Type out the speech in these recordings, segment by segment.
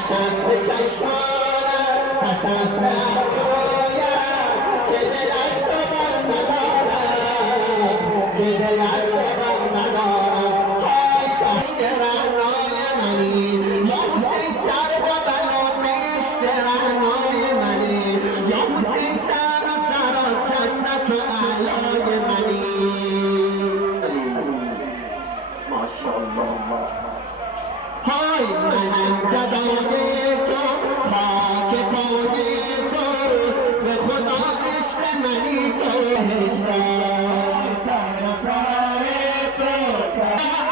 قسم به چشمانت قسم به ابرویت که دل از تو بر ندارم که دل از تو بر ندارم های سشت رعنای منی یا حسین درد و بلا پیشت رعنای منی یا حسین سر و سرا جنت و اعلای منی ماشاءالله های منم گدای تو خاک پای تو به خدا عشق منی تو هشتم سر و سر تو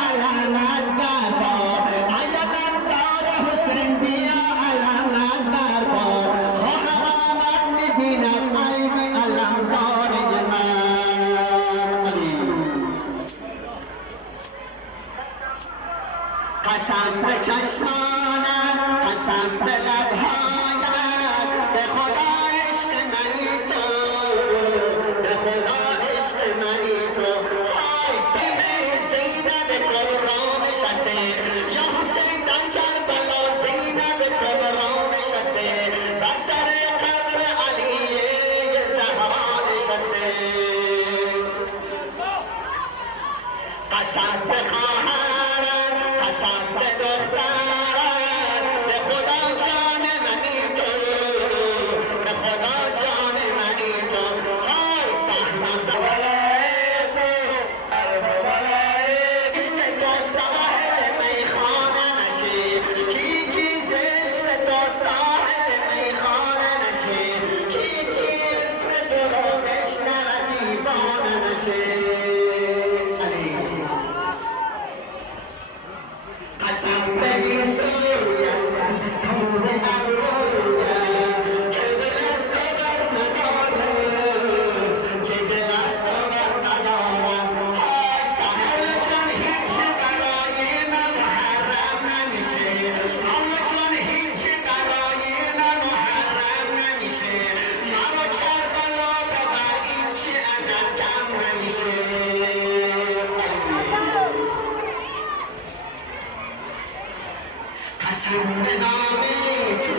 علامت بردار اگلم دار حسین بیا علامت بردار خواهرامت میبینم عیبی علم دار من قسم به چشمانت قسم به لبهایت به خدا عشق منی تو به خدا عشق منی تو های سیمه زینب کبرا نشسته یا حسین در کربلا زینب کبرا نشسته بر سر قبر علیه زهرا نشسته قسم به خواهرم قسم به دخترم به خدا جان منی تو به خدا جان منی تو های سهم و زبرت عشق تو ساحل میخانه نشی کی کی ز عشق تو ساحل میخانه نشی کی کی اسم تو رو بشنوه دیوانه نشی قسم به نیسویت کور ابرویت که دل از تو بر ندارم که دل از تو بر ندارم های سهل جان هیچی برای من محرم نمیشه مرا جان هیچی برای من محرم نمیشه مرا کربلا ببر هیچی ازت کم نمیشه قسم به نام تو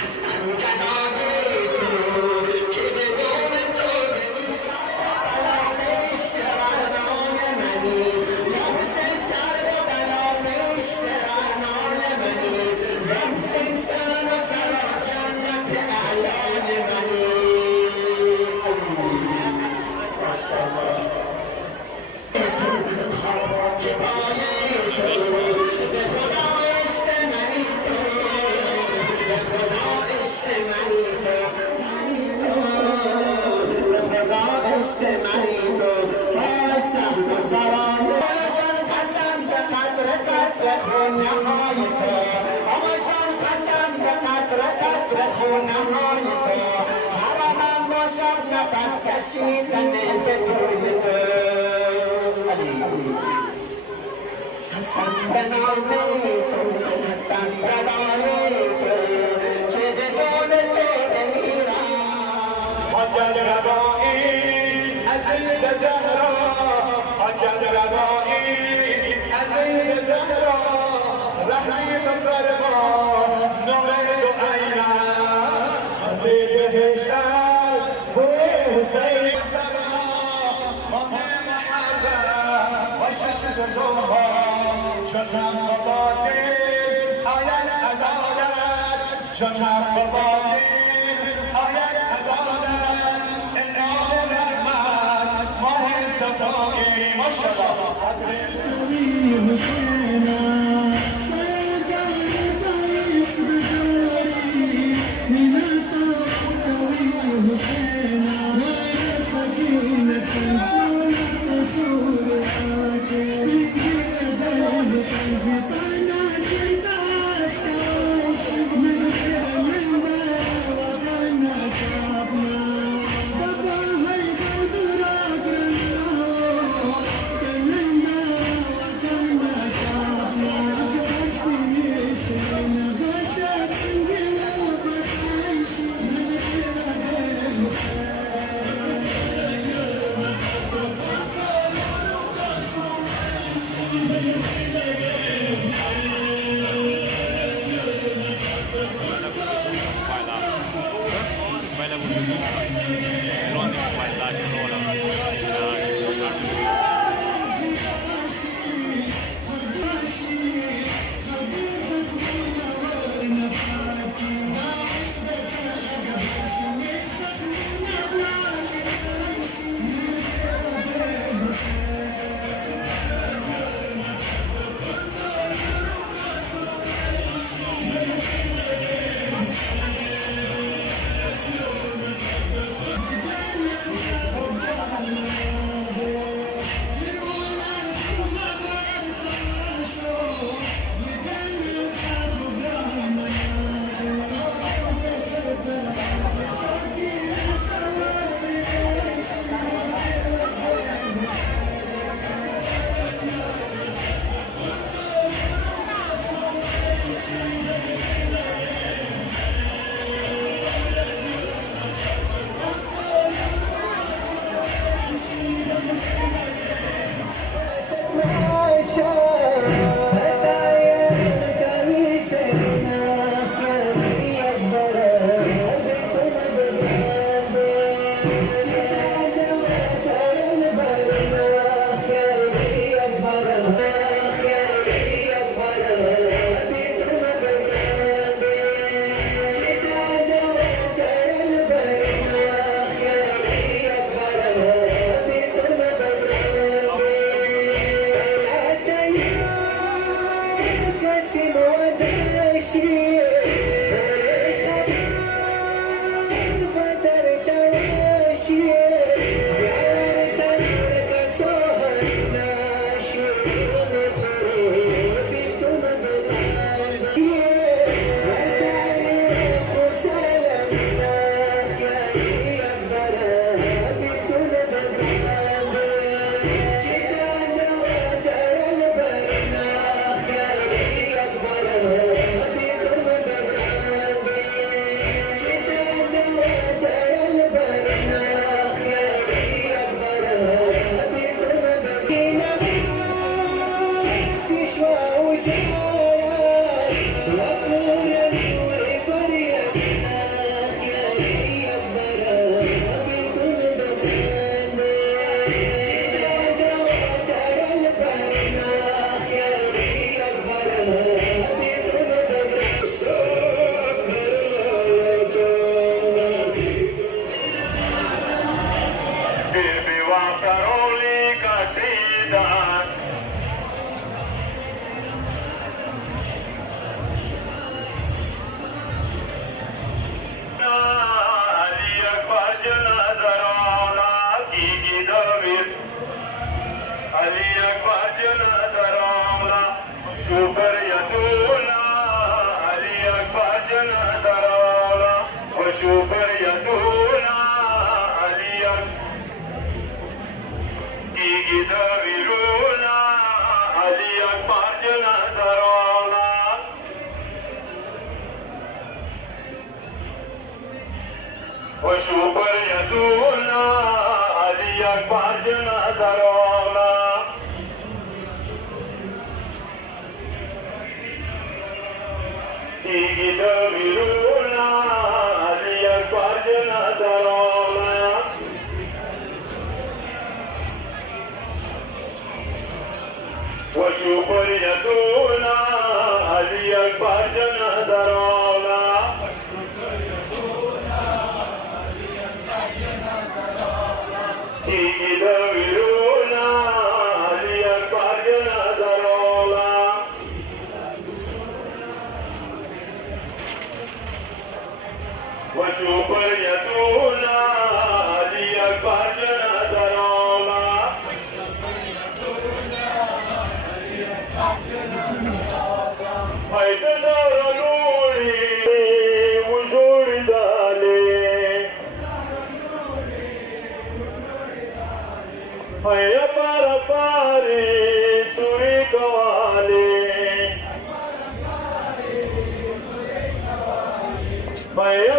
هستم گدای تو که بدون تو بلا عشق رعنای منی یا حسین درد و بلا عشق رعنای منی یا حسین سر و سرا جنت اعلای منی ماشاءالله خاک پای تو به خدا عشق منی تو به خدا عشق منی تو به خدا عشق منی تو های سهم و سرای جان قسم به قدر خونه های تو اما جان قسم به قدر خونه های تو حرمم باشد نفس کشیدن به توی تو قسم به نام تو هستم گدای تو که بدون تو بمیرم حجت روایی عزیز زهرا حجت روایی عزیز زهرا رحمت فرمان نور دو عینم خنده بهشت است حسین چون باطل آید عدالت چون باطل آید عدالت انعام رحمت ماه صفایی ماشاءالله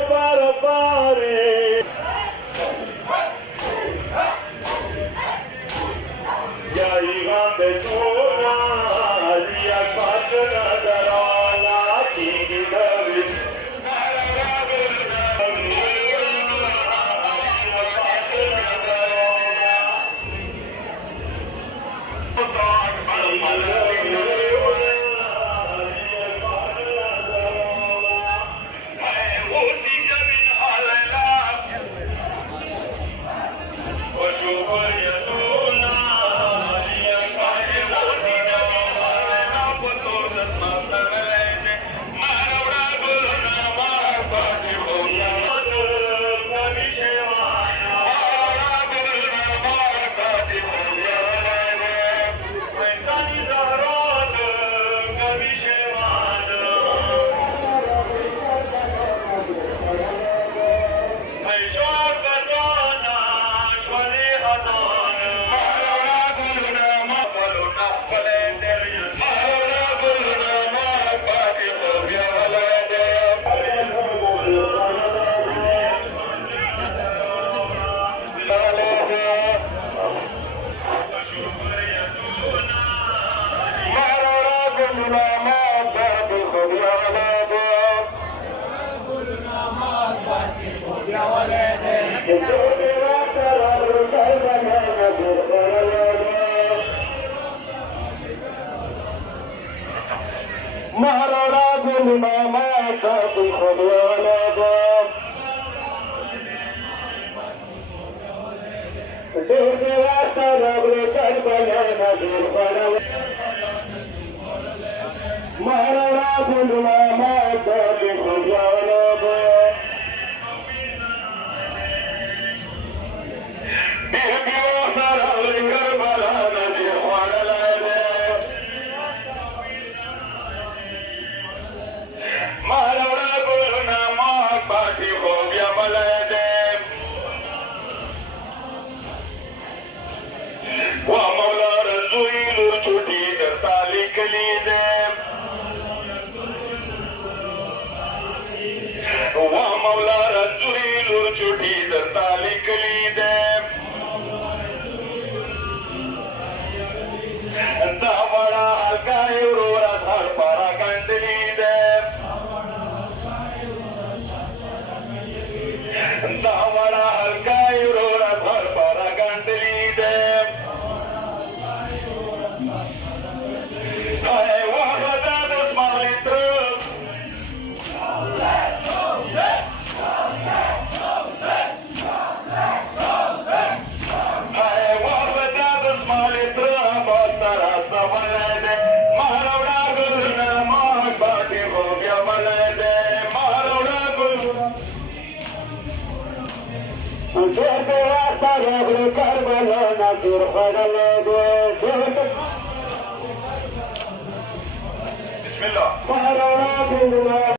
Para بسم الله